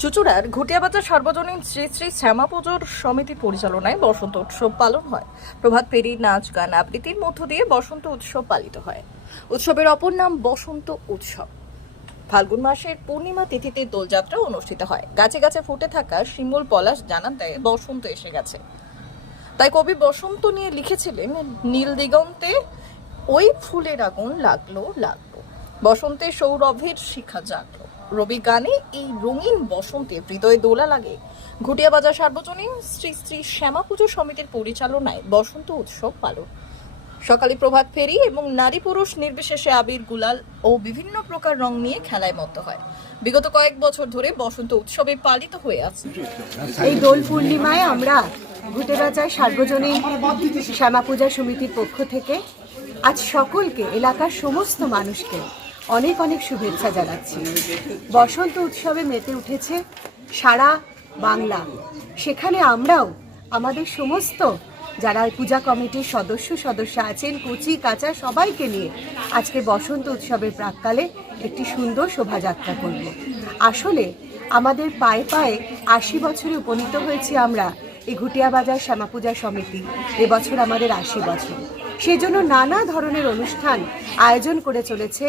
চুচুড়ার ঘুটিয়াবাজার সার্বজনীন শ্রী শ্রী শ্যামা পুজোর সমিতির পরিচালনায় বসন্ত উৎসব পালন হয়। প্রভাত ফেরি নাচ, গান আবৃত্তির মধ্য দিয়ে বসন্ত উৎসব পালিত হয়। উৎসবের অপর নাম বসন্ত উৎসব। ফাল্গুন মাসের পূর্ণিমা তিথিতে দোলযাত্রা অনুষ্ঠিত হয়। গাছে গাছে ফুটে থাকা শিমুল পলাশ জানান দেয়, বসন্ত এসে গেছে। তাই কবি বসন্ত নিয়ে লিখেছিলেন, নীল দিগন্তে ওই ফুলের আগুন লাগল লাগল। বসন্তে সৌরভের শিখা জাগলো। রবি গানে এই রঙিন বসন্তে হৃদয়ে দোলা লাগে। ঘুটিয়াবাজার সার্বজনীন শ্রী শ্রী শ্যামা পুজো সমিতির পরিচালনায় বসন্ত উৎসব পালন। সকালে প্রভাত ফেরি এবং নারী পুরুষ নির্বিশেষে আবির, গুলাল ও বিভিন্ন প্রকার রং নিয়ে খেলায় মত্ত হয়। বিগত কয়েক বছর ধরে বসন্ত উৎসবে পালিত হয়ে আছে। এই দোল পূর্ণিমায় আমরা ঘুটেবাজার সার্বজনীন শ্যামা পূজা সমিতির পক্ষ থেকে আজ সকলকে, এলাকার সমস্ত মানুষকে অনেক অনেক শুভেচ্ছা জানাচ্ছি। বসন্ত উৎসবে মেতে উঠেছে সারা বাংলা। সেখানে আমরাও আমাদের সমস্ত যারা পূজা কমিটির সদস্য সদস্য আছেন, কুচি, কাঁচা, সবাইকে নিয়ে আজকে বসন্ত উৎসবের প্রাককালে একটি সুন্দর শোভাযাত্রা করব। আসলে আমাদের পায়ে পায়ে আশি বছরে উপনীত হয়েছি আমরা এই ঘুটিয়া বাজার শ্যামাপূজা সমিতি। এবছর আমাদের আশি বছর। সেজন্য নানা ধরনের অনুষ্ঠান আয়োজন করে চলেছে।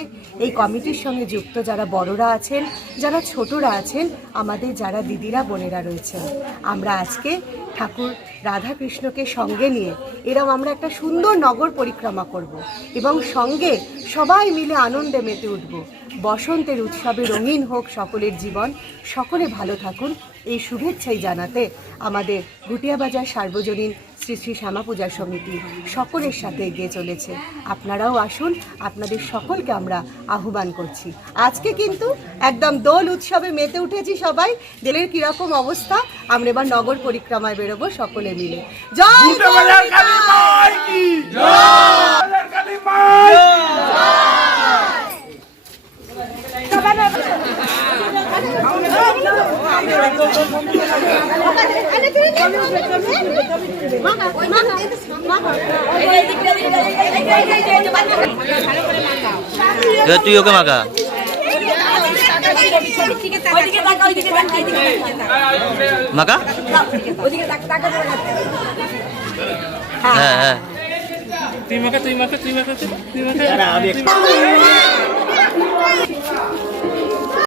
এই কমিটির সঙ্গে যুক্ত যারা বড়রা আছেন, যারা ছোটরা আছেন, আমাদের যারা দিদিরা, বোনেরা রয়েছেন। আমরা আজকে ঠাকুর রাধাকৃষ্ণকে সঙ্গে নিয়ে এরম আমরা একটা সুন্দর নগর পরিক্রমা করব এবং সঙ্গে সবাই মিলে আনন্দে মেতে উঠব। বসন্তের উৎসবে রঙিন হোক সকলের জীবন। সকলে ভালো থাকুন। এই শুভেচ্ছাই জানাতে আমাদের গুটিয়াবাজার সার্বজনীন শ্রী শ্রী শ্যামা পূজা সমিতি সকলের সাথে এগিয়ে চলেছে। আপনারাও আসুন আপনাদের সকলকে আমরা আহ্বান করছি। আজকে কিন্তু একদম দোল উৎসবে মেতে উঠেছি সবাই দিলের কীরকম অবস্থা আমরা এবার নগর পরিক্রমায় বেরোবো সকলে মিলে। জয় তুই ওকে মাখা মাখা হ্যাঁ হ্যাঁ। তুই মাখা তুই মাখা তুই মাখা তুই মাখা